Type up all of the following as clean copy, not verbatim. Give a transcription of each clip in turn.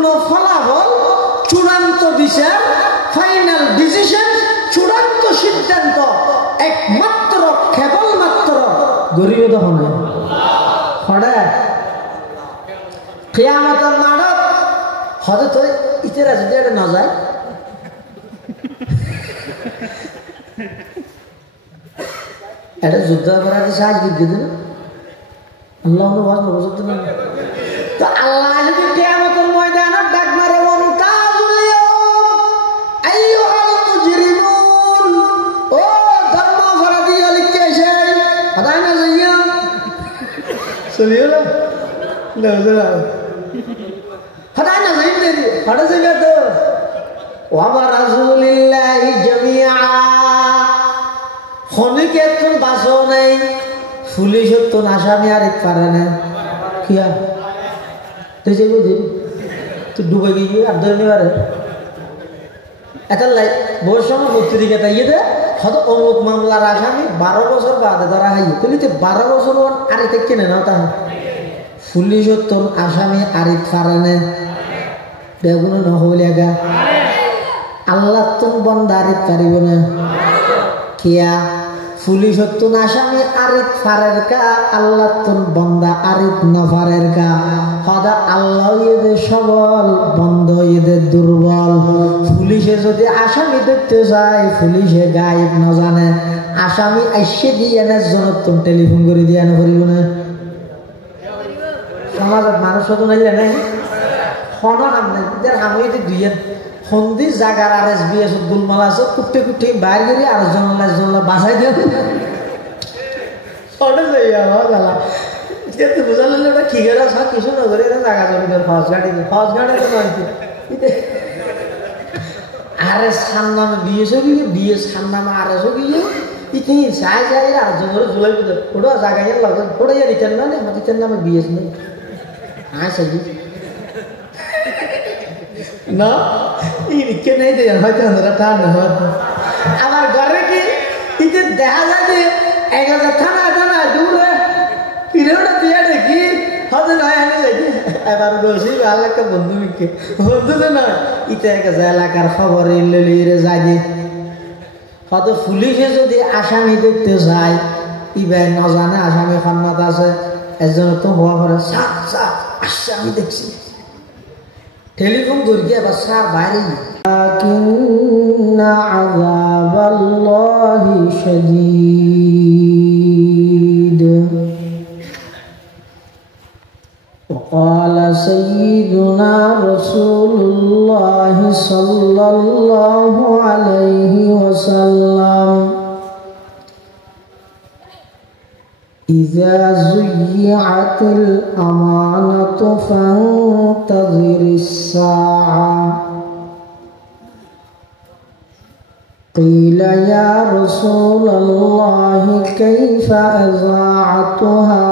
চূড়ান্ত ফলাফল, চূড়ান্ত বিচার, ফাইনাল ডিসিশন, চূড়ান্ত সিদ্ধান্ত একমাত্র কেবলমাত্র গরিব দহন হড়ে কিয়ামতের মাঠত হদে তো ইতেরা যদি এটা না যায় এটা যুদ্ধ করাতে সাহায্য দিয়ে দিল আল্লাহ বুঝতে না। তো আল্লাহ যদি কিয়ামতের ময়দানে ডাক মারে ওয়ামতাজুল ইয়াওম আইয়ুহাল মুজরিমুন, ও ধর্ম অপরাধী লিখে এসে আদায় না যাইয়া চলিও না না আদায় না যাই দেরি পড়ে যাবে তো ওয়া রাসূলিল্লাহি জামিআ খনিকে তো বাসো নাই পুলিশ তো আসামি আর এক পারে না কিয়া তুই যে বুঝি তুই ডুবে গিয়ে আর ধরে নিবারে এটা লাই বৈষম্য পত্রিকা তাইয়ে দে হয়তো অমুক মামলার আসামি 12 বছর বাদে ধরা হাইয়ে তুমি তো 12 বছর আর এতে কেনে নাও তা পুলিশ তো আসামি আর এক পারে না বেগুন না হইলে গা আল্লাহ তুমি বন্ধ আর এক পারিব না কিয়া পুলিশ তো আসামি আরিত ফারের কা আল্লাহ তোর বন্দা আরিত নফারের কা হদা আল্লাহ এদের সবল বন্ধ এদের দুর্বল। পুলিশে যদি আসামি দেখতে যায় পুলিশে গায়েব না জানে আসামি আইসে দিয়ে না জনক তুমি টেলিফোন করে দিয়ে না করিব না সমাজত মানুষ তো নাইলে নাই হন হাম নাই আমি দুই সন্ধি জাগার আর এস বি এস গুলমাল আছে কুটে কুটে বাইর করি আর জনলা বাসাই দিয়ে বুঝালে ওটা ঠিকের আছে কিছু না করে জায়গা জমিদের ফস গাড়ি তো নয় আর এস খান নামে বিএস গিয়ে বিএস খান নামে আর এসও গিয়ে ইতি চাই যাই আর জনের জুলাই পুজো ওটা জায়গায় লাগে ওটা রিটার্ন না আমার রিটার্ন নামে বিএস নেই আচ্ছা না ইকে নেই দেয় হয়তো টান হয়তো আমার ঘরে কি ইতে দেখা যায় যে 1000 থানা দূরে ফিরেওটা দিয়ে দেখি হয়তো নয় আমি দেখি এবার বলছি ভালো একটা বন্ধু মিকে বন্ধু তো নয় ইতের কাছে এলাকার খবর রে যায় যে হয়তো পুলিশে যদি আসামি দেখতে যায় ইবাই না জানে আসামি খন্নাত আছে একজন তো হওয়া করে আসছে আমি দেখছি টেলিফোন করে গিয়ে আবার স্যার বাইরে লাকিন্না আযাবাল্লাহি শাদীদ وقال سيدنا رسول الله صلى الله عليه وسلم إذا ضيعت الأمانة فانتظر الساعة قيل يا رسول الله كيف أضاعتها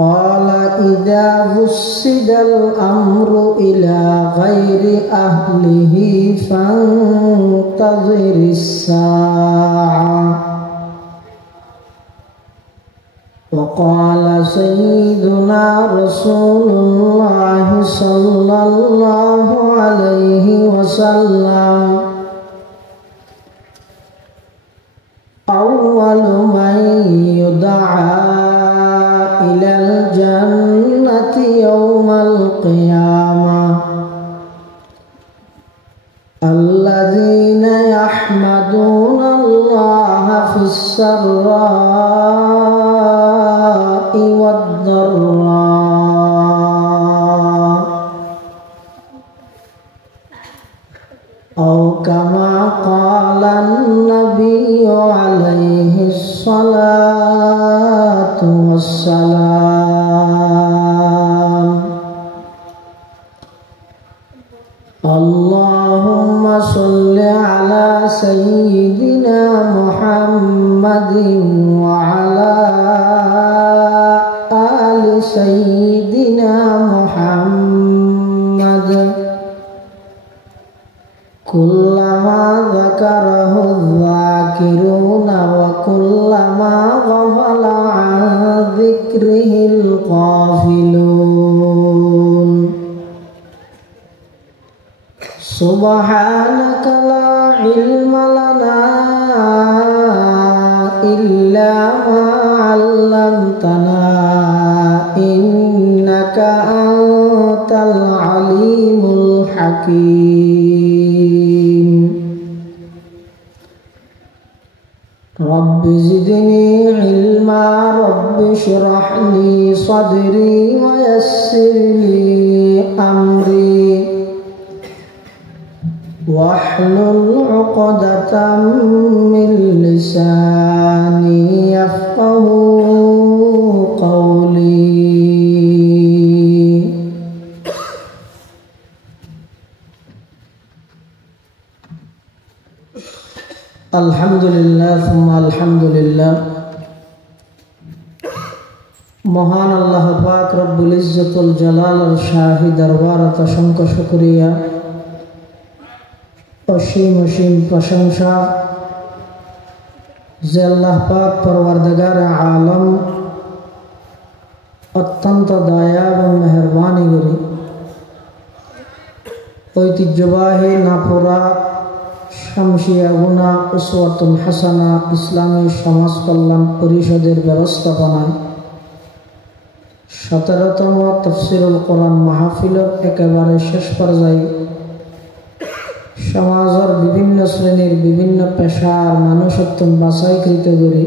قال إذا وسد الأمر إلى غير أهله فانتظر الساعة وقال سيدنا رسول الله صلى الله عليه وسلم أول من يدعى إلى الجنة يوم القيامة الذين يحمدون الله في السراء والضراء أو كما قال النبي عليه الصلاة والسلام اللهم صل على سيدنا محمد وعلى آل سيدنا محمد كلما ذكره الذاكرون وكلما غفل عن ذكره الغافلون سبحانك لا علم لنا إلا ما علمتنا إنك أنت العليم الحكيم رب زدني علما رب اشرح لي صدري ويسر لي أمري واحلل عقدة من لساني يفقهوا قولي الحمد لله ثم الحمد لله মহান আল্লাহ পাক রব্বুল ইজ্জতুল জালালের শাহী দরবারত অসংখ্য শুকরিয়া অসীম অসীম প্রশংসা যে আল্লাহ পাক পরওয়ারদিগার আলম অত্যন্ত দয়া এবং মেহরবানি করি ঐতিহ্যবাহী নাপুরা শামসিয়া গুনা উসওয়াতুল হাসানা ইসলামী সমাজ কল্যাণ পরিষদের ব্যবস্থাপনায় 17তম তাফসীরুল কোরআন মাহফিলের একেবারে শেষ পর্যায়ে সমাজের বিভিন্ন শ্রেণীর বিভিন্ন পেশার মানুষত্ব বাছাইকৃত করে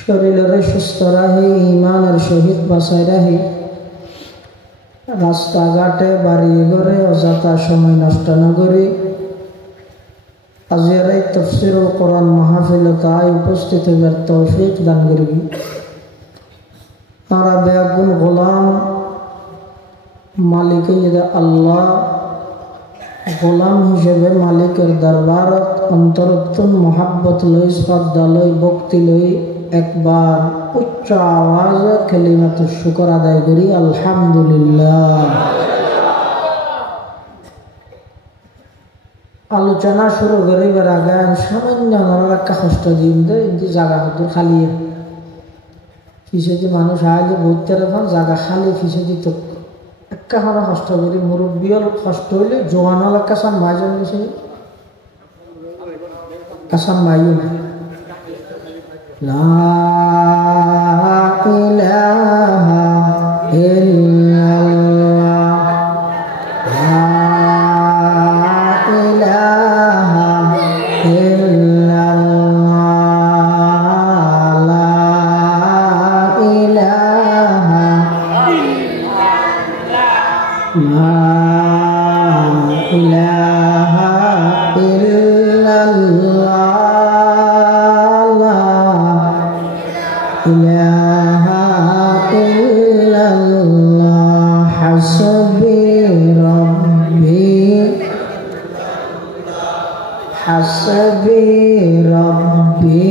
শরীরের সুস্থ রাহি ইমানের সহিত বাছাই রাহি রাস্তাঘাটে বাড়ি ঘরে অযথা সময় নষ্ট না করে আজকের এই তাফসীরুল কোরআন মাহফিলতায় উপস্থিত হবার তৌফিক দান করবি তারা বেগুন গোলাম মালিক আল্লাহ গোলাম হিসেবে মালিকের দরবারত অন্তরত্তন মহাব্বত লই শ্রদ্ধা লই ভক্তি লই একবার উচ্চ আওয়াজে কালিমাতুশ শুকর আদায় করি আলহামদুলিল্লাহ। আলোচনা শুরু করিবার আগে সামান্য একটা কষ্ট দিন কিন্তু জায়গা হতো খালি ফিসে মানুষ আইলে বইতে রাখান জায়গা খালি ফিসে দিত একটা হারা কষ্ট করি মুরব্বীর কষ্ট হইলে জোয়ানাল কাসান মাইজন গেছে কাসান মাইন লা ইলাহা ইল্লাল্লাহ লা ইলাহা ইল্লাল্লাহ লা ইলাহা লা ইলাহা ইল্লাল্লাহ লা ইলাহা ইল্লাল্লাহ হাসবি রব্বি হাসবি রব্বি।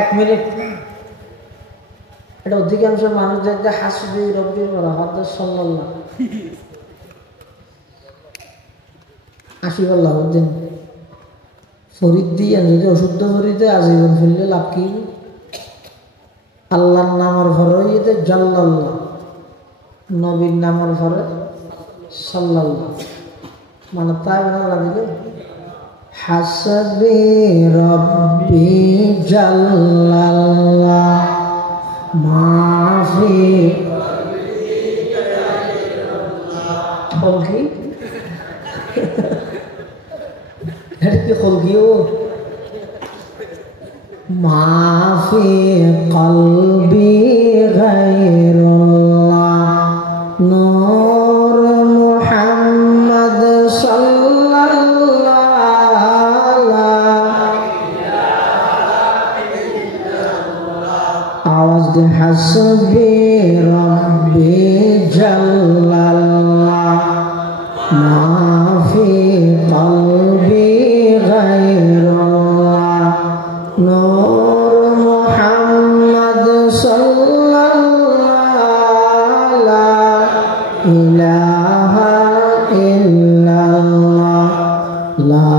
এক মিনিট, এটা অধিকাংশ মানুষ দেখতে হাসবি রব্বি বলা হদ সাল্লাল্লাহ আশিবাল্লাহ দিন ফরিদ দিয়ে যদি অশুদ্ধ ফরিদে আজীবন ফেললে লাভ কি? আল্লাহর নামের ভরে ইতে জাল্লাল্লাহ, নবীর নামের ভরে সাল্লাল্লাহ, মানে তাই না দিলে হাসবি রব্বি জাল্লাল্লাহ মাফি খলকি কি খলকিও মাফি কলবি গায়রুল্লাহ নূর মুহাম্মদ সাল্লাল্লাহ আওয়াজ দে হাসবি রব্বি জাল্লাল্লাহ মাফি কলবি গায়রুল্লাহ নূর মুহাম্মদ সাল্লাল্লাহ লা ইলাহা ইল্লাল্লাহ লা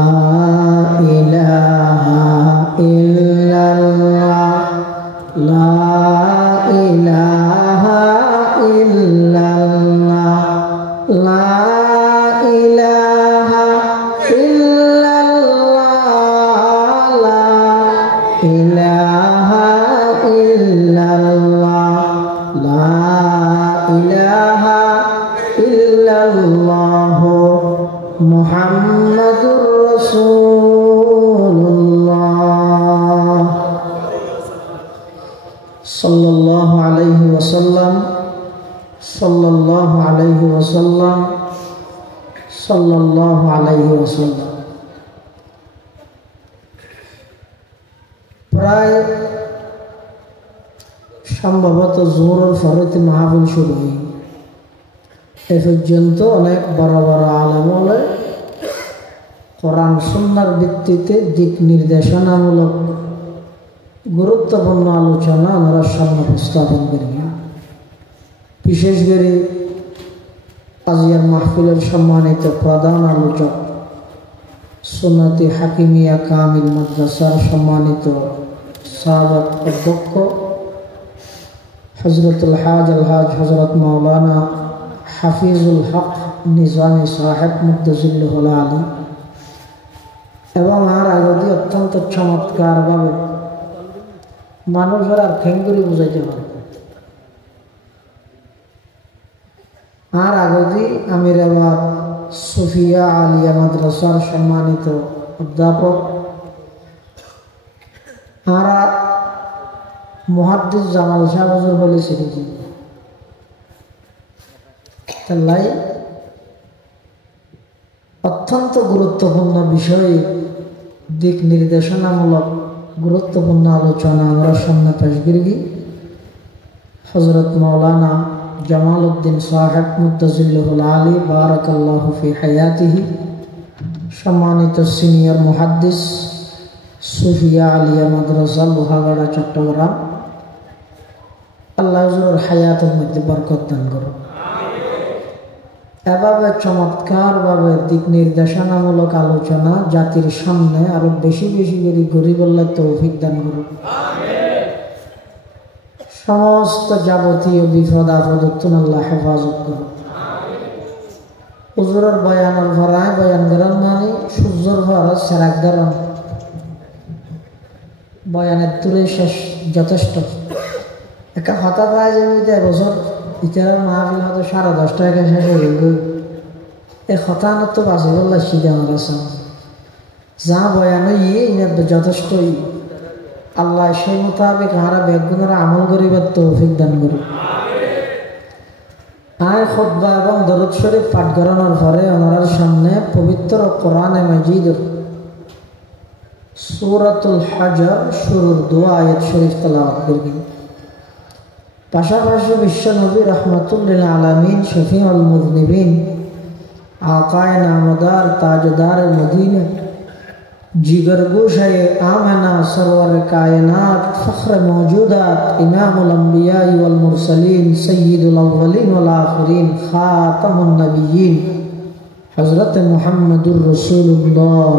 ইলাহা ইল্লাল্লাহ লা ইলাহা ইল্লাল্লাহ সাল্লাল্লাহু আলাইহি ওয়াসাল্লাম, সাল্লাল্লাহু আলাইহি ওয়াসাল্লাম, সাল্লাল্লাহু আলাইহি ওয়াসাল্লাম। প্রায় সম্ভবত জোহরের ফরতে মাহফিল শুরু হয়। এ পর্যন্ত অনেক বড় বড় আলেম হলে কোরআন সুন্নাহর ভিত্তিতে দিক নির্দেশনামূলক গুরুত্বপূর্ণ আলোচনা আমরা সামনে উপস্থাপন করি। বিশেষ করে আজিয়ার মাহফিলের সম্মানিত প্রধান আলোচক সুন্নতি হাকিমিয়া কামিল মাদ্রাসার সম্মানিত সাবেক অধ্যক্ষ হযরতুল হাজ হযরত মাওলানা হাফিজুল হক নিজামী সাহেব মুদ্দাজিল্লাহুল আলী এবং আর আগে অত্যন্ত চমৎকারভাবে মানুষের আর ঠেঙ্গুরি বুঝাইতে পারে। আর আগে আমিরাবাদ সুফিয়া আলিয়া মাদ্রাসার সম্মানিত অধ্যাপক আর মুহাদ্দিস জামাল শাহ হুজুর বলেছিলেন তাই অত্যন্ত গুরুত্বপূর্ণ বিষয়ে দিক নির্দেশনামূলক গুরুত্বপূর্ণ আলোচনা আমরা সামনে পেশ করি। হযরত মাওলানা জামাল উদ্দিন সাহেব মুদ্দাজিল্লাহুল আলী বারাকাল্লাহু ফি হায়াতিহি সম্মানিত সিনিয়র মুহাদ্দিস সুফিয়া আলিয়া মাদ্রাসা লোহাগাড়া চট্টগ্রাম, আল্লাহ হুজুরের হায়াতের মধ্যে বরকত দান করুন। এভাবে চমৎকারভাবে দিক নির্দেশনামূলক আলোচনা জাতির সামনে আরো বেশি বেশি করে গরিবল্লাহ তৌফিক দান করুন। সমস্ত যাবতীয় বিপদ আপদ আল্লাহ হেফাজত করুন। হুজুরের বয়ানের ভরায় বয়ান করার মানে সূর্যর ভরা সেরাক দাঁড়ান বয়ানের দূরে শেষ যথেষ্ট। একটা হঠাৎ হয় যে এবছর ইতারা মাহফিল হয়তো 10:30 টাকা শেষ হয়ে গেল। এই হঠাৎ তো বাজে বললা শিখে আমার আছে যা বয়ান যথেষ্ট। আল্লাহ সেই মোতাবেক আমরা বেগুনের আমল করিবার তৌফিক দান করুন। আয় খুতবা এবং দরুদ শরীফ পাঠ করানোর পরে আমার সামনে পবিত্র কোরআনে মাজিদের সূরাতুল হাজর শুরুর 2 আয়াত শরীফ তেলাওয়াত করবেন। পাশাপাশি বিশ্ব নবী রহমাতুল লিল আলামিন শফিউল মুযনিবিন আকায়ে নামদার তাজদার মদিনা जिगर गोशाए आमना सरवर कायनात फ़ख्र मौजूदात इमामुल अंबिया वल मुरसलीन सय्यिदुल अव्वलीन वल आखिरीन खातमुन नबिय्यीन हज़रत मुहम्मदुर रसूलुल्लाह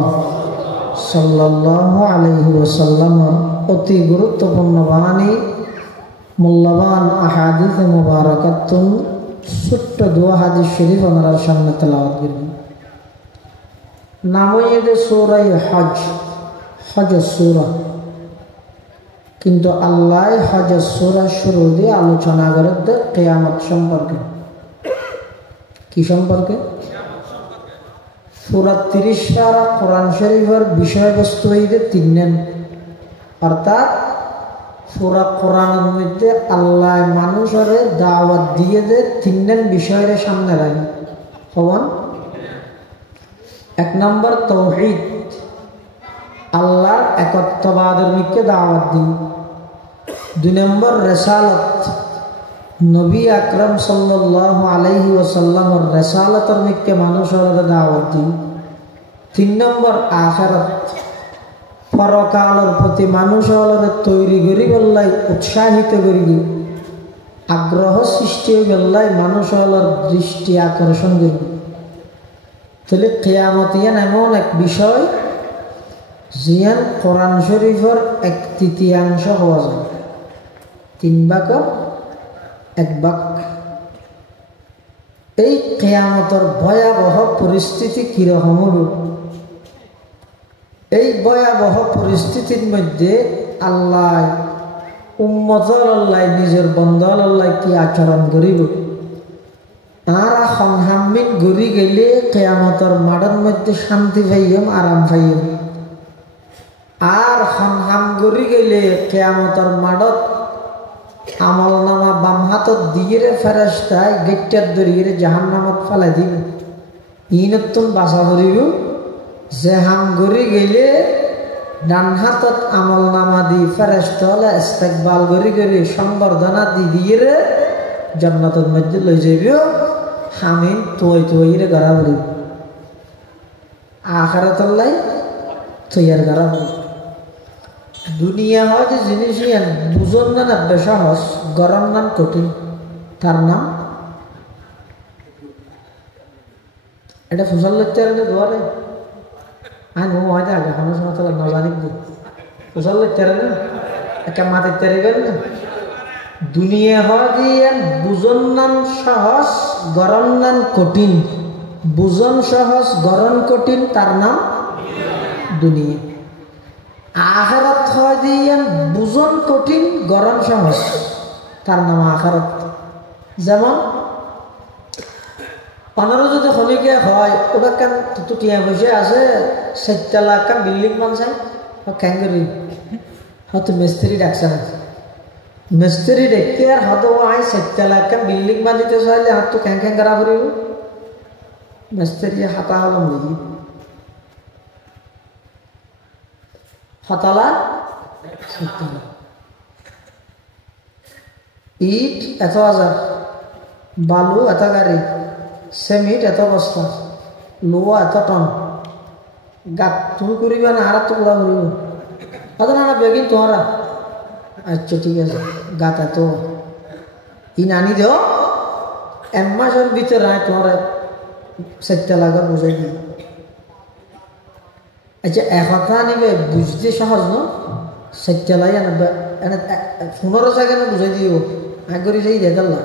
सल्लल्लाहु अलैहि वसल्लम अति गुरुत्वपूर्ण बानी मूल्यवान अहादीस मुबारकातुन ছোট্ট 2 হাদিস শরীফ আমরা সামনে তেলাওয়াত করব। নামে সূরা হজ, হজ সূরা, কিন্তু আল্লাহ হজ সূরা শুরু দিয়ে আলোচনা করে কিয়ামত সম্পর্কে। কি সম্পর্কে? সূরা 30 পারা কোরআন শরীফের বিষয়বস্তু হইতে 3 অর্থাৎ পুরা কোরআনের মধ্যে আল্লাহ মানুষের দাওয়াত দিয়ে যে 3 বিষয়ের সামনে রাখে। হওয়ান 1 নম্বর তাওহীদ, আল্লাহর একত্ববাদের মিকে দাওয়াত দিই। 2 নম্বর রিসালাত, নবী আকরাম সাল্লাল্লাহু আলাইহি ওয়াসাল্লামের রিসালাতের মিকে মানুষের দাওয়াত দিই। 3 নম্বর আখিরাত, পরকালের প্রতি মানুষের তৈরি করি বললাই উৎসাহিত করি আগ্রহ সৃষ্টি বললাই মানুষের দৃষ্টি আকর্ষণ করি। তাহলে কিয়ামত এমন এক বিষয় জিয়ান কোরআন শরীফের 1/3 হওয়া যায়। 3 ভাগ 1 ভাগ। এই কিয়ামতের ভয়াবহ পরিস্থিতি কিরকম হবে? এই ভয়াবহ পরিস্থিতির মধ্যে আল্লাহ উম্মতের আল্লাহ নিজের বন্দার আল্লাহ কি আচরণ করিব আর সংহামিন ঘুরি গেলে কিয়ামতের মাঠের মধ্যে শান্তি পাইম, আরাম পাইম। আর সংহাম ঘুরি গেলে কিয়ামতের মাঠত আমল নামা বাম হাতত দিয়ে ফেরেশতায় গেটটার দরিয়ে জাহান্নামত ফেলাই দিল ইনতুন বাসা করিব যে হাম গড়ি গেলে ডান হাতত আমল নামা দি ফেরেশতা হলে ইস্তেকবাল গড়ি গড়ি সম্বর্ধনা দিয়ে জান্নাতের মধ্যে লই যাইব হামিন তুই তুইরে গড়া বলি আখিরাতুল্লাহ তৈয়ার করা হবে দুনিয়া হয় যে জিনিস বুঝন না না সহজ গরম নাম কঠিন তার নাম এটা ফুসল লেতে দোয়ারে আইন ও হয় আগে হানো সমতলা না জানি ফুসল লেতে না একটা মাটির তেরে গেল না দুনিয়া হয় যে বুঝন নাম সহজ গরম নাম কঠিন বুঝন সহজ গরম কঠিন তার নাম দুনিয়া আখিরাত হয় যে বুঝন কঠিন গরম সহজ তার নাম আখিরাত যেমন অনারো যদি খনিকে হয় ওটা কেন তো টিয়া বসে আছে 7 লাখ বিল্ডিং মান চাই ক্যাঙ্গরি হয়তো মিস্ত্রি ডাকছে না মিস্ত্রি দেখতে আর হয়তো আই 7 লাখ বিল্ডিং বানিতে চাইলে হাত তো ক্যাং ক্যাং করা করিব মিস্ত্রি হাতা হলাম দেখি হতালা ইট এত হাজার বালু এত গাড়ি সিমেন্ট এত বস্তা লোহা এত টন গাত তুমি করিবে না আর তো পুরা করিব হয়তো না বেগিন তোমারা আচ্ছা ঠিক আছে গাত এত ই নানি দেও 1 মাসের ভিতরে তোমার 7 লাখ বুঝাই দিই আচ্ছা একথা নিবে বুঝতে সহজ ন 7 লাখ আনবে 15 সেকেন্ড বুঝাই দিব আগরি যাই দেখাল্লা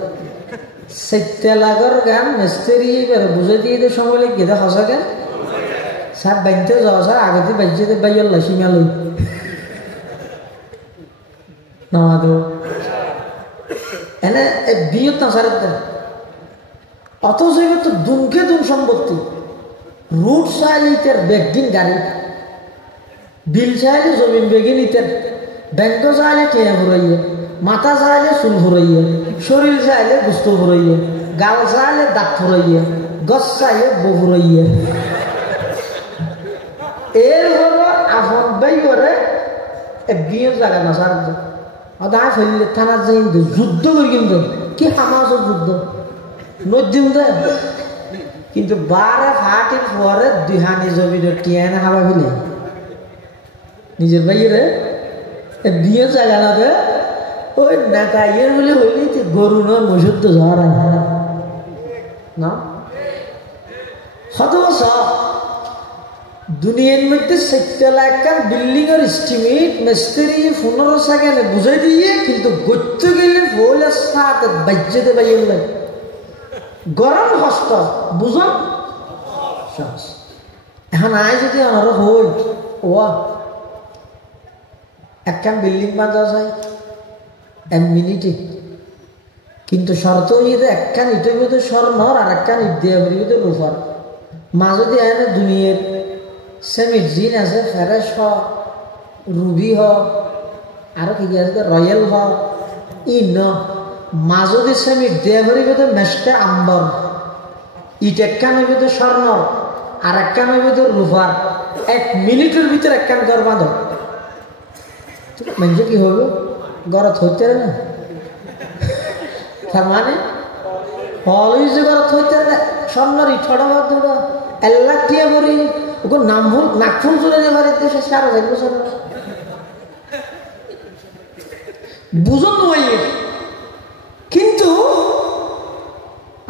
7 লাখের গান মিস্ত্রি বুঝাই দিয়ে দিয়ে সময় লাগে গেদা হসা গান সার বাইতে যাওয়া স্যার আগে দিয়ে বাইতে বাইয়াল্লা সীমা লই নামা দেব এনে বিয়ত না সারের দেন অথচ তো দুমকে দুম সম্পত্তি রুট চাইলিতের বেগদিন গাড়ি বিল চাইলে জমিন বেগে নিতেন ব্যাংক চাইলে টেয়া ঘুরাইয়ে মাথা চাইলে চুল ঘুরাইয়ে শরীর চাইলে গুস্ত ঘুরাইয়ে গাল চাইলে দাঁত ঘুরাইয়ে গছ চাইলে বউ ঘুরাইয়ে এর হলো আপন বাই করে বিয়ের জায়গা না সার দায় ফেললে থানার যাই যুদ্ধ করি কিন্তু কি হামাসের যুদ্ধ নদিন দে কিন্তু 12 ফাটির পরে দুহানি জমির টিয়ান হাওয়া ফেলে নিজের ভাইয়েরে বিয়ে জায়গা না দে ওই নেতা ইয়ের বলে হইলি গরু নয় মসুর তো ঝড় না শত বছর দুনিয়ার মধ্যে 7 লাখ বিল্ডিং এর এস্টিমেট মিস্ত্রি 15 সেকেন্ডে বুঝাই দিয়ে কিন্তু গড়তে গেলে বলে 7 বাজ্যতে বাইরে গরম হস্ত বুঝন এখন আয় যদি আমার হই ও একখান বিল্ডিং বাঁধা যায় 1 মিনিটে কিন্তু শর্ত ইয়ে একখান ইটের ভিতরে স্বর্ণর আর একখান ইট দিয়ে ভিতরে রূপার মাঝে দিয়ে আনে দুনিয়ার সেমিট জিন আছে ফেরেশ হ রুবি হ আর কি আছে রয়্যাল হ ই ন মাজদি সেমিট দিয়ে ভিতরে মেশটা আম্বর ইট একখানের ভিতরে স্বর্ণর আর একখানের ভিতরে রূপার 1 মিনিটের ভিতরে একখান ঘর বাঁধ মানে কি হবে গড়ত হইতে না তার মানে হইছে গড়ত হইতে না স্বর্ণর ইঠটা বাদ দুটো 1 লাখ টিয়া করি ওকে নাম ভুল নাকফুল চলে যাবার দেশে 4,000 বছর বুঝুন কিন্তু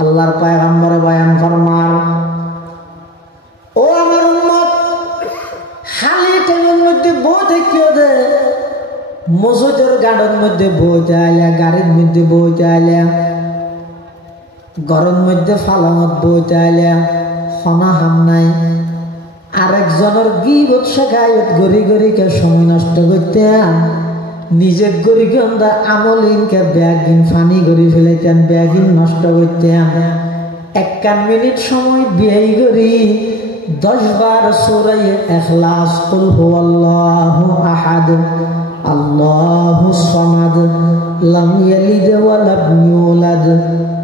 আল্লাহর পয়গম্বরে বয়ান ফরমান ও আমার উম্মত খালি টেনের মধ্যে বই দেখিও দে মসজিদের গার্ডের মধ্যে বইতে আইলা গাড়ির মধ্যে বইতে আইলা গরম মধ্যে ফালামত বইতে আইলা খনা হাম নাই আরেকজনের গিবত শেখায়ত গড়ি গড়িকে সময় নষ্ট করতে নিজের গড়িকে আমরা আমলিনকে ব্যাগিন ফানি গড়ি ফেলেতেন ব্যাগিন নষ্ট করতে 1 মিনিট সময় ব্যয় করি 10 বার সূরা ইখলাস কুল হুয়াল্লাহু আহাদ আল্লাহুস সামাদ লাম ইয়ালিদ ওয়া লাম ইউলাদ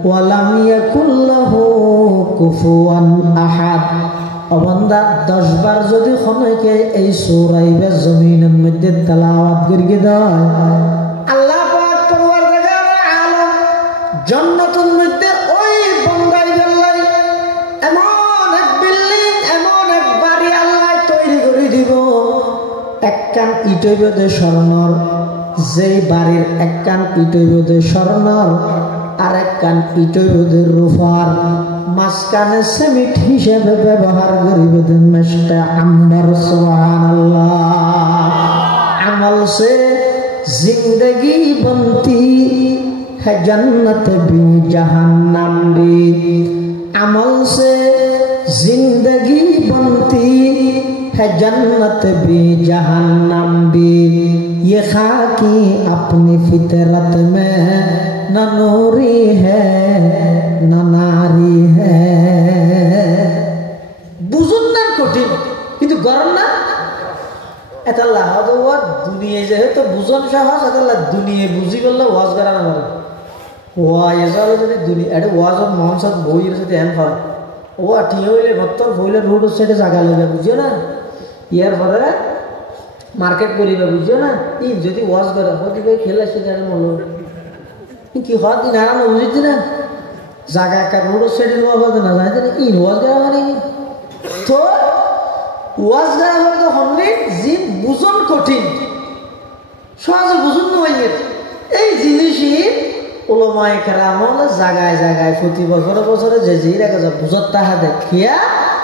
ওয়া লাম ইয়াকুল লাহু কুফুয়ান আহাদ। ও বান্দা 10 বার যদি খনকে এই সূরা ইবার জমিনের মধ্যে তেলাওয়াত করিয়ে দাও, আল্লাহ পাক পরওয়ারদিগার আলম জান্নাতুল মধ্যে ওই বান্দার জন্য এমন এক বিল্ডিং, এমন এক বাড়ি আল্লাহ তৈরি করে দিব। একখান ইটৈবদে স্বর্ণর, যেই বাড়ির একখান ইটৈবদে স্বর্ণর আর একখান ইটৈবদের রূপার, মাঝখানে সিমেন্ট হিসেবে ব্যবহার করিবে দেন মেশতে আম্বার। সুবহানাল্লাহ। আমল সে জিंदगी बनती है जन्नत भी जहन्नम भी, अमल से जिंदगी बनती है जन्नत भी जहन्नम भी, ये खाकी अपनी फितरत में न नूरी है न नारी है। বুঝুন না কঠিন, কিন্তু গরম না এটা লাহাদুয়া দুনিয়ায় যেহেতু বুঝন সহজ, এটা দুনিয়ায় বুঝি বললে ওয়াজ করা না পারে। ওয়াজ যদি দুনিয়া এটা ওয়াজর মহসদ বইয়ের সাথে এন হয় ও ঠিক হইলে ভত্তর বইলে রোড সাইডে জায়গা লইবে, বুঝিও না। ইয়ার পরে মার্কেট করিবে, বুঝিও না। ই যদি ওয়াজ করে হদিকে খেলে সে জানে মনে কি হয় দিন আরাম বুঝিত না জায়গা একটা রোড সাইডে নেওয়া হবে না, জানি না ই ওয়াজ করা মানে তো ওয়াজ করা হবে তো হমনি যে বুঝন কঠিন, সহজে বুঝুন নয়। এই জিনিসই ওলামায়ে কেরাম জায়গায় জায়গায় প্রতি বছরে বছরে যে যে রেখে যা বুঝত তাহা দেখিয়া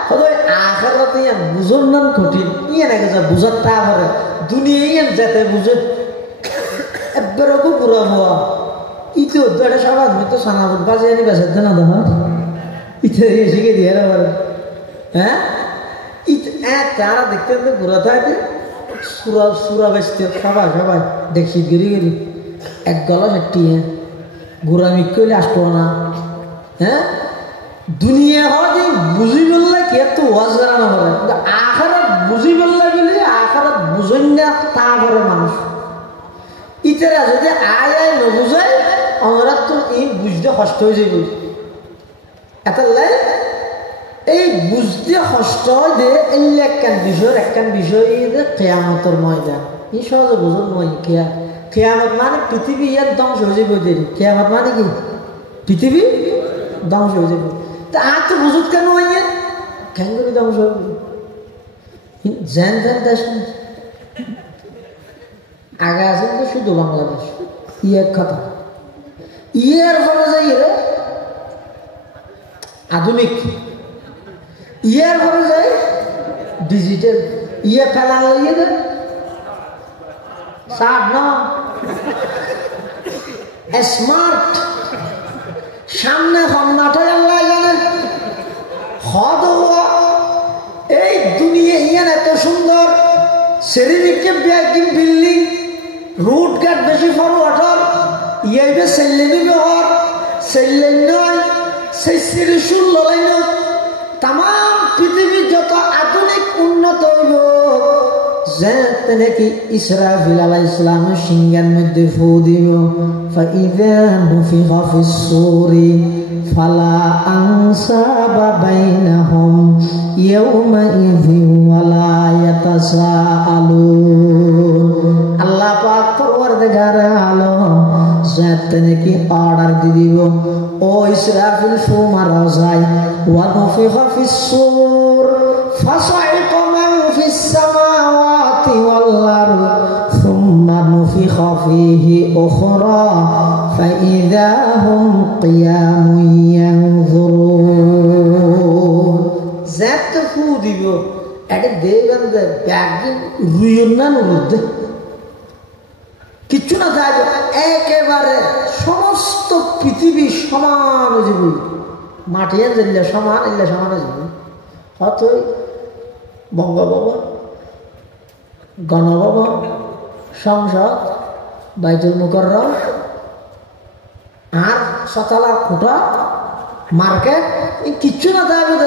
হয়তো আখেরাতে বুঝন নাম কঠিন, ইয়ে রেখে যা বুঝত তাহা করে দুনিয়ায় যেতে বুঝে এবারও পুরা হওয়া ইতে এটা সবাই তো সানাবুট বাজে আনি বেসাতে না দেখা ইতে শিখে দিয়ে পারে। হ্যাঁ তারা দেখতে দেখতে ঘুরা থাকে সুরা সুরা বেসতে সবাই সবাই দেখছি গিরি গিরি এক গলা সেটি। হ্যাঁ ঘুরা মিক করলে আসতো না। হ্যাঁ দুনিয়া হয় যে বুঝি বললে কে তো ওয়াজ করা না পারে, কিন্তু আখারাত বুঝি বললে বলে আখারাত বুঝেন না তা করে মানুষ। ইতারা যদি আয় আয় নবুঝায় আমরা তো এই বুঝতে কষ্ট হয়ে যাবে। এটা লাই এই বুঝতে কষ্ট হয় যে এই একখান বিষয় যে কেয়ামতের ময়দান, এই সহজে বুঝুন নয়। কেয়ামত মানে পৃথিবী ইয়ার ধ্বংস হয়ে যাবে। কেয়ামত মানে কি পৃথিবী ধ্বংস হয়ে যাবে। তা আর তো বুঝুত কেন হয় কেন করে ধ্বংস হবে? জ্যান জ্যান দেশ আগে আছে তো শুধু বাংলাদেশ, এক কথা। ইয়ের ফলে যাই আধুনিক, ইয়ের ফলে যাই ডিজিটাল, ইয়ে ফেলা ইয়ে দেন স্মার্ট সামনে হন্নাটাই আল্লাহ জানে। হদ এই দুনিয়া ইয়ান এত সুন্দর সেরিমিকে ব্যাগিং বিল্ডিং রুট ঘাট বেশি ফরওয়ার্ডার ইয়াইবে সেল্লেনি ব্যবহার সেল্লেন নয় সেই সিরিসুল লড়াই নয়। তাম পৃথিবীর যত আধুনিক উন্নত হইব যেতে নাকি ইসরাফিল আলাইহিস সালামের সিংহের মধ্যে ফু দিব, ফাইযা নুফিখা ফিস সূরি ফালা আনসাবা বাইনাহুম ইয়াওমা ইযিন ওয়ালা ইয়াতাসাআলুন। আল্লাহ পাক পরওয়ারদিগার আলম যেতে নাকি অর্ডার দি দিব, ও ইসরাফিল ফু মারা যায়, ওয়া নুফিখা ফিস সূর ফাসাইকা মান ফিস সামাওয়াতি ওয়াল আরদ সুম্মা নুফিখা ফীহি উখরা ফাইযা হুম কিয়ামুন ইয়ানজুরুন। যেতে ফু দিব এটা দেখবেন যে ব্যাগিং রুইন না নুরুদ্দে কিচ্ছু না যায়, একেবারে সমস্ত পৃথিবী সমান যাবে। মাটি দিলে সমান এলে সমান যাবে। অতই বঙ্গভবন, গণভবন, সংসদ, বাইতুল মুকাররম আর সতলা খুঁটা মার্কেট কিচ্ছু না যায় বোধ।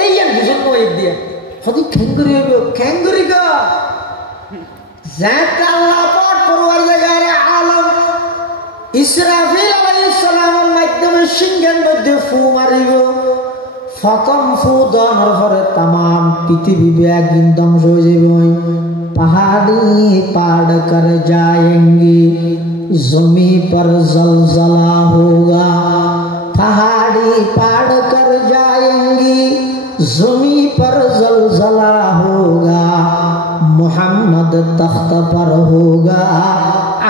এই এক বুঝুন নয় দিয়ে হদি খ্যাঙ্গুরি হইব খ্যাঙ্গুরি গা আল্লাহ পরওয়ারদিগার আলম ইসরাফিল আলাইহিস সালামের মাধ্যমে সিংহের মধ্যে ফু মারিব। প্রথম ফু দেওয়ার পরে तमाम পৃথিবী একদিন ধ্বংস হয়ে যাবে। पहाड़ी पहाड़ कर जाएंगे, जमी पर जलजला होगा। पहाड़ी पहाड़ कर जाएंगी, जमी पर जलजला होगा। मोहम्मद तख्त पर होगा,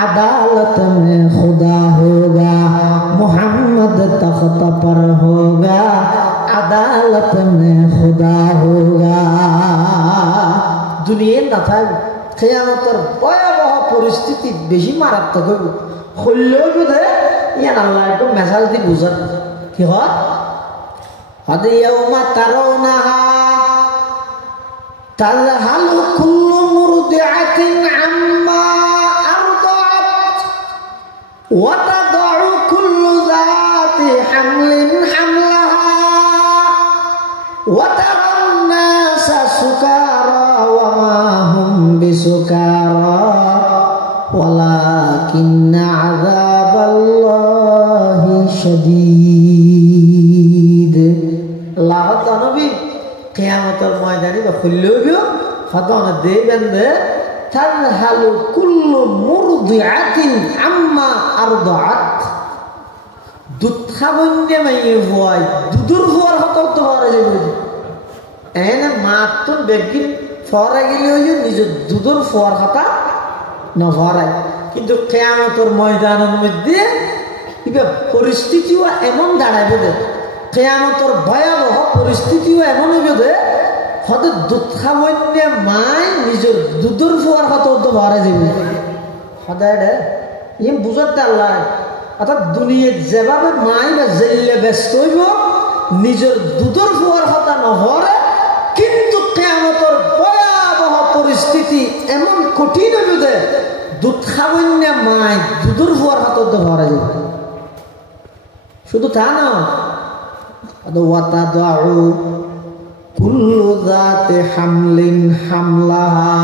अदालत में खुदा होगा। मोहम्मद तख्त पर होगा, अदालत में खुदा होगा। দুনিয়ার না থাক কিয়ামতের ভয়াবহ পরিস্থিতি বেশি মারাত্মক হইব। হইলেও বোধে ইয়ান আল্লাহ একটু মেসাল দি বুঝান কি হয় হদ ইয়াউমা তারাউনাহা তাযহালু কুল্লু মুরদিআতিন আম্মা আরদাআত ওয়া তাদউ কুল্লু যাতি হামলিন হামলাহা ওয়া তারান নাসা সুকারা وما هم بسكارى ولكن عذاب الله شديد। আল্লাহ নবী কিয়ামতের ময়দানে খুললেও ফাদান দেবেন দে তাযহালু কুল্লু মুরদিআতিন আম্মা আরদাআত। দুধ খাবন্যে মাইয়ে ভয় দুধুর ভোয়ার হতো তো হরে যাবে এনে মাতুন বেগিন ফরা গেলে নিজের দুধের ফোয়ার কথা না ফরায়। কিন্তু কিয়ামতের ময়দানের মধ্যে পরিস্থিতিও এমন দাঁড়াবে দে, কিয়ামতের ভয়াবহ পরিস্থিতিও এমন হইবে দে হয়তো দুধ খাবন্যে মাই নিজের দুধের ফোয়ার কথা তো ভরা যাবে সদায় রে ইয়ে বুঝতে আল্লাহ। অর্থাৎ দুনিয়ার যেভাবে মাই বা জেলে ব্যস্ত হইব নিজের দুধের ফোয়ার কথা নহরে, কিন্তু কিয়ামতের ভয়াবহ পরিস্থিতি এমন কঠিন হইবে যে দুধ খাবন্যে মাই দুধের ফোয়ার হাতত ভরা যাবে। শুধু তা না ওয়াতাদাউ কুল্লু যাতি হামলিন হামলাহা।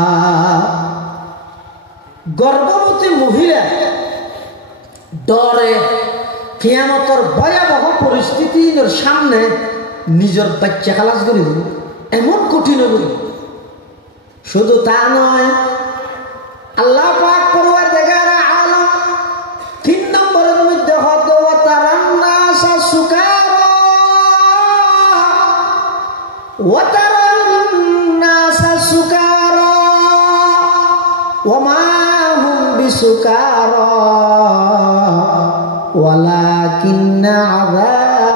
গর্ভবতী মহিলা ডরে কিয়ামতের ভয়াবহ পরিস্থিতির সামনে নিজের বাচ্চা খালাস করে দিল, এমন কঠিন হবে। শুধু তা নয়, আল্লাহ পাক পরওয়ারদিগার আলম 3 নম্বরের মধ্যে হদ ওয়া তারান্নাসা সুকারা ওয়া তারান্নাসা সুকারা ওয়া মা হুম বিসুকারা ওয়ালাকিন্না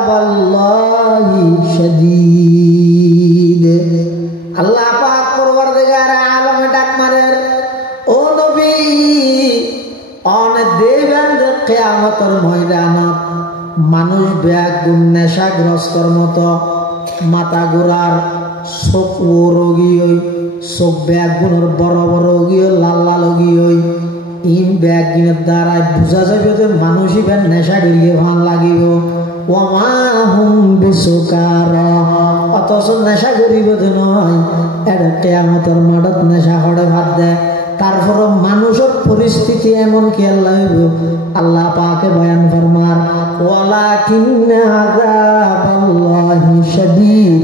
আযাবাল্লাহি শাদীদ। আল্লাহ পাক পরওয়ারদিগার আলমে ডাক মারের ও নবী অন দেবেন কিয়ামতের ময়দানত মানুষ ব্যাগুণ নেশাগ্রস্তর মতো মাথা ঘোরার চোখ রোগী হই, চোখ ব্যাগুণের বড় বড় রোগী লাল লাল রোগী হই। ইন ব্যাগুণের দ্বারাই বুঝা যাবে যে মানুষই ব্যাগ নেশা গড়িয়ে ভাল লাগিব। ওমা হুম বিসুকারা, অথচ নেশা গরিব নয়, এটা কিয়ামতের মাঠত নেশা হড়ে ভাত দেয়। তারপরে মানুষের পরিস্থিতি এমন কি আল্লাহ আল্লাহ পাকে বয়ান ফরমান ওয়ালাকিন্না আযাবাল্লাহি শাদীদ।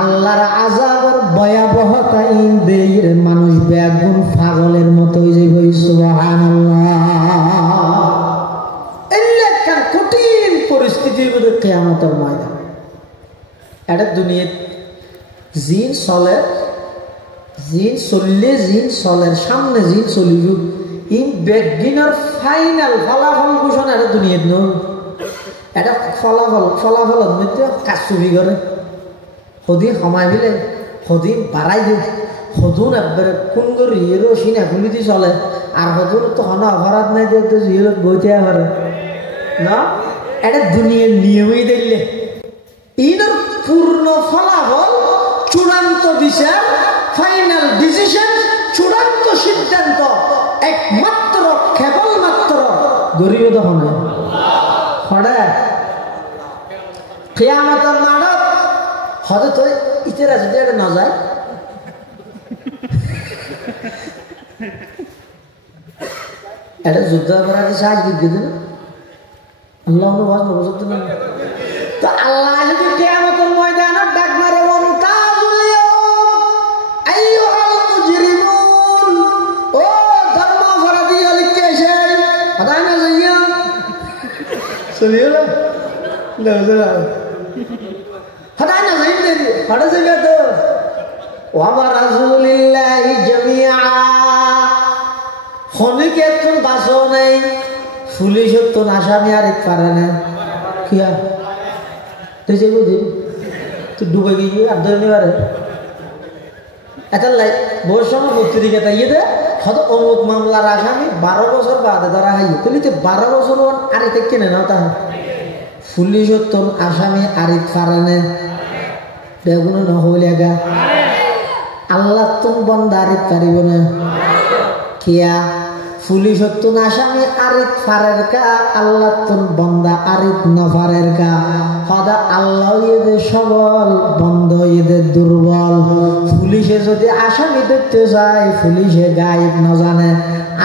আল্লাহর আযাবের ভয়াবহতা ইন দেইরে মানুষ বেগুন পাগলের মতো হয়ে যাবে। সুবহানাল্লাহ। এলাকার কঠিন পরিস্থিতির মধ্যে কিয়ামতের ময়দান। এটা দুনিয়ার জিন চলে, জিন চললে জিন চলের সামনে জিন চলিব ইন বেগিনার ফাইনাল ফলাফল ঘোষণা এটা দুনিয়াত নয়। এটা ফলাফলের মধ্যে কাজচুপি করে সদিন সময় মিলে সদিন বাড়াই দিয়ে সদুন একবারে কোন করে ইয়েরও সিনা খুলি দিয়ে চলে আর সদুন তো হন অপরাধ নাই যে জিয়েরত বইতে পারে না। এটা দুনিয়ার নিয়মেই দিলে ইনার পূর্ণ ফলাফল চূড়ান্ত বিচার ফাইনাল ডিসিশন চূড়ান্ত সিদ্ধান্ত একমাত্র কেবলমাত্র গরিব দহন হরে কিয়ামতের মাঠত হয়তো তো ইতেরা যদি এটা না যায় এটা যুদ্ধ অপরাধী সাহায্য দিতে না আল্লাহ বুঝতে না তো আল্লাহ যদি কিয়ামতের ময়দানে ডাক মারে মুমতাজুল ইয়াউম আইয়ুহাল মুজরিমুন ও ধর্ম অপরাধী লিখে এসে আদায় না যাইয়া শুনিও না না আদায় না যাইতে পড়ে যাবে তো ওয়া রাসূলিল্লাহি জামিআ খনিকে একজন বাসও নেই পুলিশ তো আসামি আর এক পারে না কিয়া তুই যে বুঝি তুই ডুবে গিয়ে আর ধরে নিবারে এটা বৈষম্য পত্রিকা ইয়ে দে হয়তো অমুক মামলার আসামি 12 বছর বাদে ধরা হাই তুমি তো 12 বছর আরে কেনে নাও তা পুলিশ তো আসামি আর এক পারে না বেগুন নহলে গা আল্লাহ তুমি বন্ধা আর এক পারিব না কিয়া পুলিশ তো আসামি আরিত ফারের কা আল্লাহ তোর বন্দা আরিত নফারের কা সদা আল্লাহ এদের সবল বন্ধ এদের দুর্বল পুলিশে যদি আসামি দেখতে যায় পুলিশে গায়েব না জানে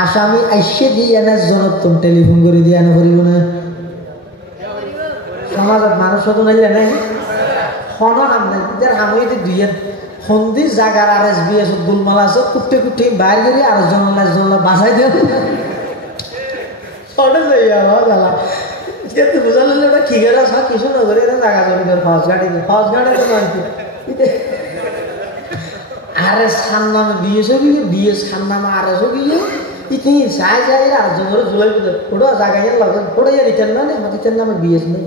আসামি আইসে দিয়ে এনে জনত তুমি টেলিফোন করে দিয়ে এনে করিব না সমাজত মানুষ তো নাই জানে কোনো নাম নাই আমি দুইয়ে সন্ধি জাগার আর এস বি এস গুলমালা আছে কুটে কুটে বাইর করি আর জনলা বাসাই দিয়ে বুঝালে ওটা ঠিক আছে কিছু নগরে জায়গা জমিদের ফজ গাড়ি তো নয় আর এস খান নামে বিএসও গিয়ে বিএস খান নামে আর এসও গিয়ে ইতি চাই যাই আর জনের জুলাই ওটা জায়গায় লাগে ওটা রিটার্ন না আমার রিটার্ন নামে বিএস নেই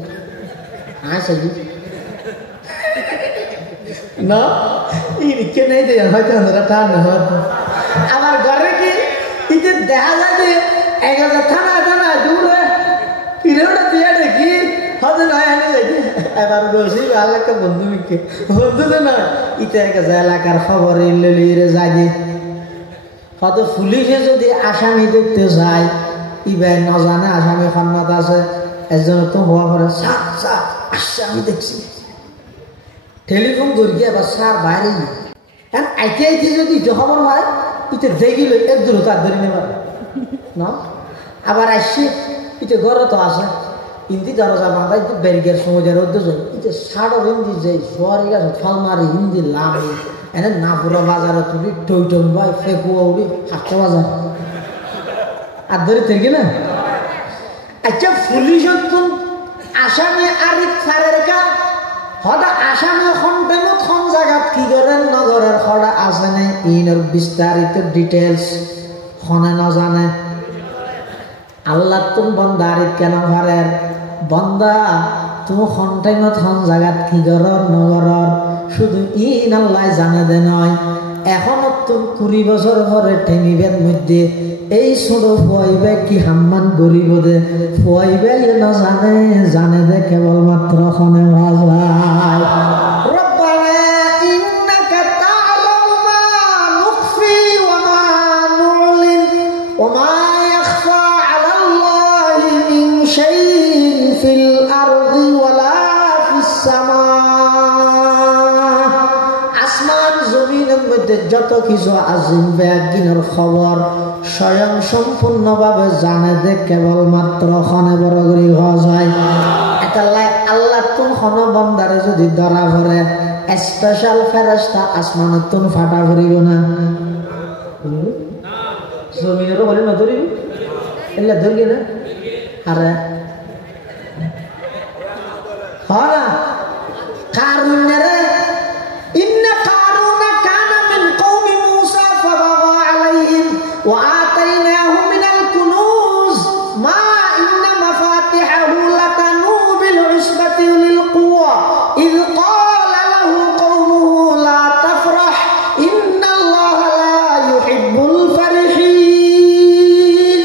আচ্ছা না ইকে নেই দে হয়তো থানা আমার ঘরে কি ইতে দেখা যায় যে 1000 থানা দূরে ফিরেওটা দিয়ে দেখি হয়তো নয় আনে যাইতে এবার বসি ভালো একটা বন্ধু তো নয় ইতে একটা এলাকার খবর এলে যাই হয়তো পুলিশে যদি আসামি দেখতে যায় ইবাই না জানে আসামি খন্নাত আছে একজন তো হওয়া পরে আসছে আমি দেখছি টেলিফোন করি এবার স্যার বাইরে আইতে আইতে যদি খবর হয় ইতে দেখিল এর দূরতা ধরে নেবার না আবার আসছে ইতে ঘরে তো আসে হিন্দি দরজা বাঁধা ইতে ব্যারিকের সময় রোদ্দ যাই ইতে সাড়ো হিন্দি যাই শহরে গেছে ফল মারি হিন্দি লাভে এনে নাপুরা বাজারে তুলি টইটন ভাই ফেকুয়া উড়ি হাঁটতে বাজার আর ধরে থেকে না আচ্ছা পুলিশ আসামি আরিফ ফারের কা হঠাৎ আসামি টাইমত জায়গাত কি করেন নগরের হঠাৎ আছে না ইনের বিস্তারিত ডিটেলস খনে না জানে আল্লাহ তুমি বন্দা আরিফ কেন ফারের বন্দা তুমি টাইমত জায়গাত কি কর নগরের শুধু ইন আল্লাহ জানে দে নয় এখনো তুমি 20 বছর পরে ঠেঙিবের মধ্যে এই ছোট ফুয়াইবে কি হাম্মান গরিব দে ফুয়াইবে না জানে দে কেবলমাত্র খনে ভাষায় রব্বানা ইন্নাকা তা'লামু মা নুখফি ওয়া মা নু'লিন ওয়া মা ইয়াখফা 'আলাল্লাহি মিন শাইইন ফিল আরদি ওয়ালা ফিস সামা আসমান জমিনের মধ্যে যত কিছু আজিম বেয়াকিনের খবর স্বয়ং সম্পূর্ণভাবে জানে দে কেবলমাত্র খনে বড় করি হওয়া যায় এটা আল্লাহ তুম খন বন্দারে যদি ধরা পড়ে স্পেশাল ফেরেশতা আসমানের তুম ফাটা করিব না জমিনেরও বলে না ধরিব এলে ধরিয়ে না আরে হ্যাঁ কারুনের ইন্না কারুনা কানা মিন কওমি মূসা ফাবাগা আলাইহিম ওয়া আতাইনাহু মিনাল কুনুজ মা ইন্না মাফাতিহাহু লাতানু বিল উসবাতি লিল কুওয়া ইয ক্বালা লাহু কওমুহু লা তাফরাহ ইন্নাল্লাহা লা ইউহিব্বুল ফারিহিন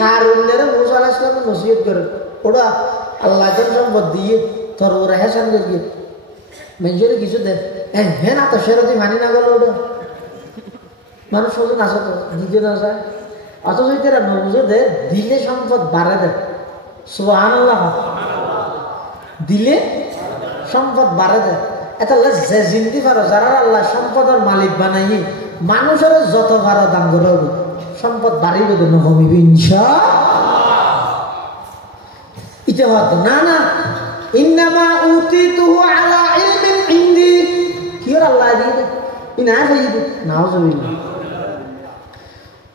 কারুনের মূসা আলাইহিস সালাম নসিহত করে ওরা আল্লাহ সম্পদ দিয়ে তোর ওরা হেসান করিয়ে মেজরে কিছু দেয় হ্যাঁ না তো সেরতি মানি না গেল ওটা মানুষ সোজন আসে তো দিতে না যায় অথচ এরা নবুঝে দেয় দিলে সম্পদ বাড়ে দেয় সুবহানাল্লাহ দিলে সম্পদ বাড়ে দেয় এটা যে জিন্দি পারো যারা আল্লাহ সম্পদের মালিক বানাই মানুষের যত ভালো দাম করে হবে সম্পদ বাড়িবে তো কমিবে ইনশাআল্লাহ। ইতে হতো না না ইন্নামা উতিতুহু আলা ইলমিন ইনদি কি আর আল্লাহ দিয়ে ইনা খাই নাউজুবিল্লাহ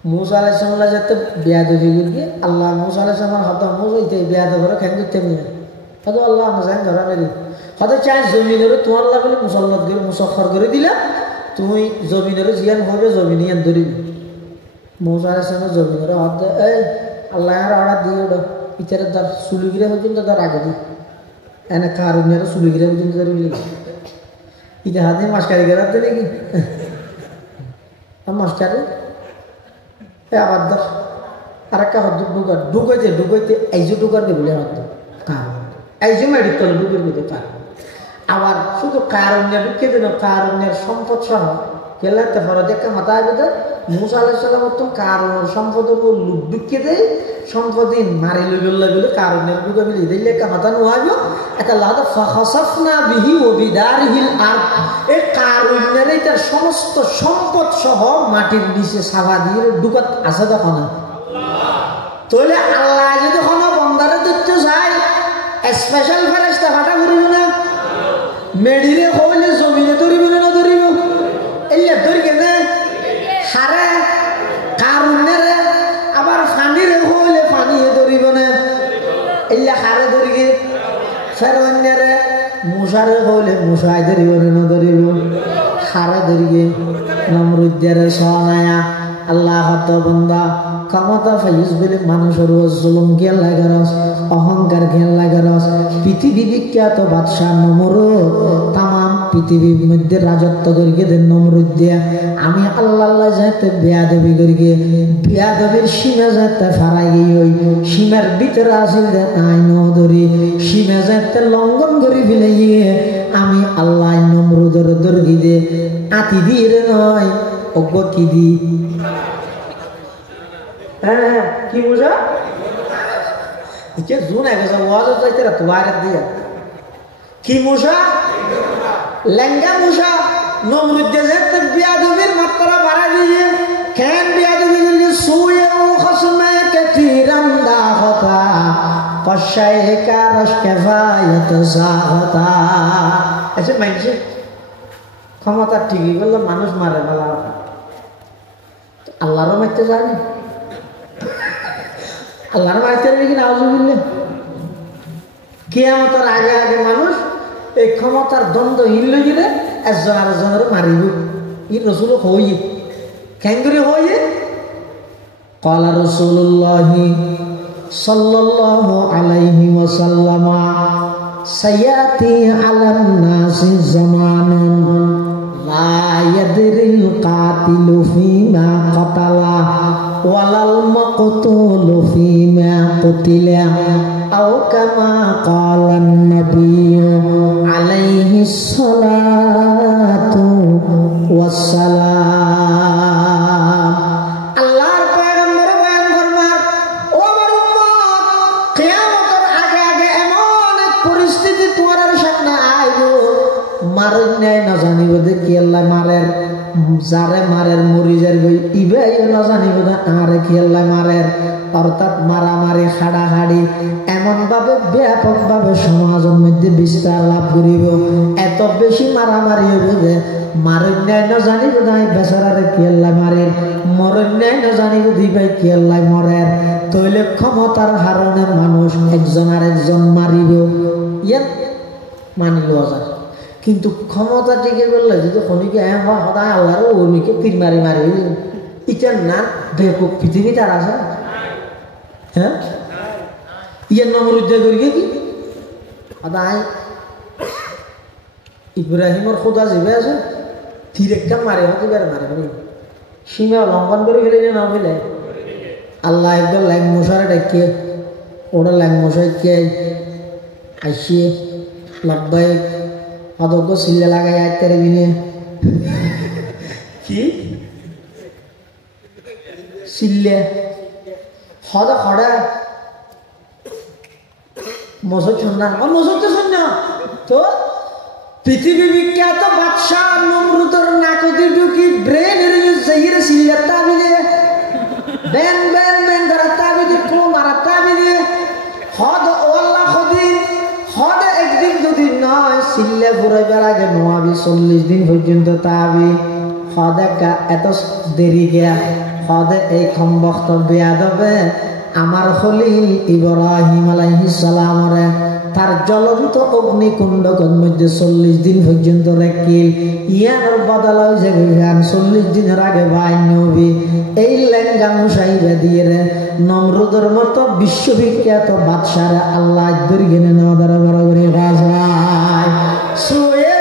মুসা আলাইহিস সালাম যেতে বিয়াদবি গিয়ে আল্লাহ মুসা আলাইহিস সালাম হতো মুসা ইতে বিয়াদব করে কেন করতে নিয়ে হতো আল্লাহ আমাজন ধরা নেই হতো চাই জমিনের তো আল্লাহ বলে মুসল্লাত করে মুসাখর করে দিলা তুমি জমিনের জিয়ান হবে জমিনিয়ান ধরিবি মুসা আলাইহিস সালাম জমিনের হতো এই আল্লাহ আর অর্ডার দিয়ে ওটা ইতারে তার সুলিগিরে পর্যন্ত তার আগে দিই এনে কারণের সুলিগিরে পর্যন্ত ধরিবি ইতে হাতে মাস্কারি গেলাতে নাকি মাস্টারে আবার ধর আর একটা হদ্দ ঢুকাইতে এইজো ঢুকার বলে হদ্দ কারণ এইজো মেডিক করে ঢুকের মধ্যে কারণ আবার শুধু কারণে ঢুকিয়ে দিল কারণের সম্পদ সহ কেলাতে ফর দেখা মাথা আসবে মুসা আলাইহিস সালাম তো কারণ সম্পদ লুট ঢুকিয়ে দেয় সম্পদিন মারি লইলা বলে কারণের ঢুকে বলে দিলে একটা মাথা নোয়াইব একটা লাদা ফাখাসাফনা বিহি ওয়া বিদারিহিল আরদ এই কারণের তার সমস্ত সম্পদ সহ মাটির নিচে সাবা দিয়ে ঢুকাত আছে তখন তাহলে আল্লাহ যদি কোনো বন্দারে দেখতে চায় স্পেশাল ফেরেশতা ফাটা করিব না মেডিরে কইলে জমিনে ধরিব না ধরিব এলে ধরি কেনে হারে কারণের আবার পানিরে কইলে পানিয়ে ধরিব না এলে হারে ধরিগে ফেরওয়ানের মুসারে কইলে মুসাই ধরিব না ধরিব হারে ধরিগে নমরুদের সোনায়া আল্লাহ হত বন্দা ক্ষমতা ফাইজ বলে মানুষের জুলুম খেয়াল লাগারস অহংকার খেয়াল লাগারস পৃথিবী বিখ্যাত বাদশাহ নমরুদ তাম পৃথিবীর মধ্যে রাজত্ব করিয়ে দেন নমরুদ দিয়া আমি আল্লাহ যাইতে বেয়াদবি করিয়ে বেয়াদবির সীমা যাইতে ফারাই গিয়ে সীমার ভিতরে আসিল আইন ধরি সীমা যাইতে লঙ্ঘন করি ফেলে গিয়ে আমি আল্লাহ নমরুদের দর্গি দে আতি দিয়ে নয় অজ্ঞ কি দি হ্যাঁ কি বুঝা জুন গেছে ওয়াজ যাইতে তোমার দিয়া কি মুসা লেঙ্গা মুসা নমরুদ্দে যেতে বিয়াদবির মাত্রা বাড়াই দিয়ে কেন বিয়াদবি দিয়ে সুয়েও খসমে কাতিরান দাহতা পশায়ে কারশ কিফায়াত সাহতা এসে মাইছে ক্ষমতা ঠিকই বললো মানুষ মারে বলা আল্লাহরও মারতে জানে আল্লাহর মারতে নাকি নাউজুবিল্লাহ কিয়ামতের আগে আগে মানুষ এই ক্ষমতার দ্বন্দ্ব হিল গেলে একজন আরেকজনের মারিব ই রসুল হইয়ে কেন করে হইয়ে ক্বালা রাসূলুল্লাহ সাল্লাল্লাহু আলাইহি ওয়াসাল্লাম সায়াতি আলান নাসি জামানুন লা ইয়াদরিল কাতিলু ফিমা কাতালা ওয়ালাল মাকতুলু ফিমা কুতিলা আও কামা ক্বালান নবিয়্যু আলাইহিস সালাতু ওয়াসসালাম আল্লাহর পয়গম্বর বয়ান ফরমান ও আমার উম্মত কিয়ামতের আগে আগে এমন এক পরিস্থিতি তোমার সামনে আইব মারেন নাই না জানিব যে কি আল্লাহ মারের যারে মারের মরিজের বই ইবে না জানিব না আরে কি আল্লাহ মারের অর্থাৎ মারামারি হাড়াহাড়ি এমন ভাবে ব্যাপক ভাবে সমাজের মধ্যে বিস্তার লাভ করিব এত বেশি মারামারি হবে যে মারেন নাই না জানিব না বেচারারে কি আল্লাহ মারের মরেন নাই না জানিব দিবাই কি আল্লাহ মরের তৈলে ক্ষমতার হারণে মানুষ একজন আর একজন মারিব ইয়াত মানিল যায় কিন্তু ক্ষমতা টিকে বললে যদি খনিকে সদায় আল্লাহর ওমিকে তীর মারি মারি ইটার না বেকুব পৃথিবী তার আছে হ্যাঁ ইয়ার নমরুদ্দে করিয়ে কি সদায় ইব্রাহিমর খোদা যাবে আছে তীর একটা মারে হতে পারে মারে সীমা লঙ্ঘন করে ফেলে না ফেলে আল্লাহ একদম ল্যাং মশারে ডাকিয়ে ওটা ল্যাং মশাই কে আসিয়ে লাভবাই অদজ্ঞ সিল্লে লাগাই আইতে বিনে কি সিল্লে হদা হড়া মসুদ শুননা মসুদ তো শুন না তো পৃথিবী বিখ্যাত বাদশাহ নমরুদের নাকতি ঢুকি ব্রেন জাহিরে সিল্লাতা বিনে বেন বেন বেন করাতা বিনে ক্লো মারাতা বিনে হদ আল্লাহ ফুরাইবার আগে নোয়াবি 40 দিন পর্যন্ত তাবি হদেকা এত দেরি গিয়া হদে এই কম বক্তব্য আদবে আমার খলিল ইব্রাহিম আলাইহিস সালামরে তার জ্বলন্ত অগ্নিকুণ্ডকের মধ্যে 40 দিন পর্যন্ত রাখিল ইয়ার বদল হয়েছে 40 দিনের আগে ভাই নবী এই লেঙ্গা মুসাইবা দিয়ে রে নমরুদের মতো বিশ্ববিখ্যাত বাদশারা আল্লাহ দর্গিনে নেওয়া দ্বারা বড় করে বাজায় শুয়ে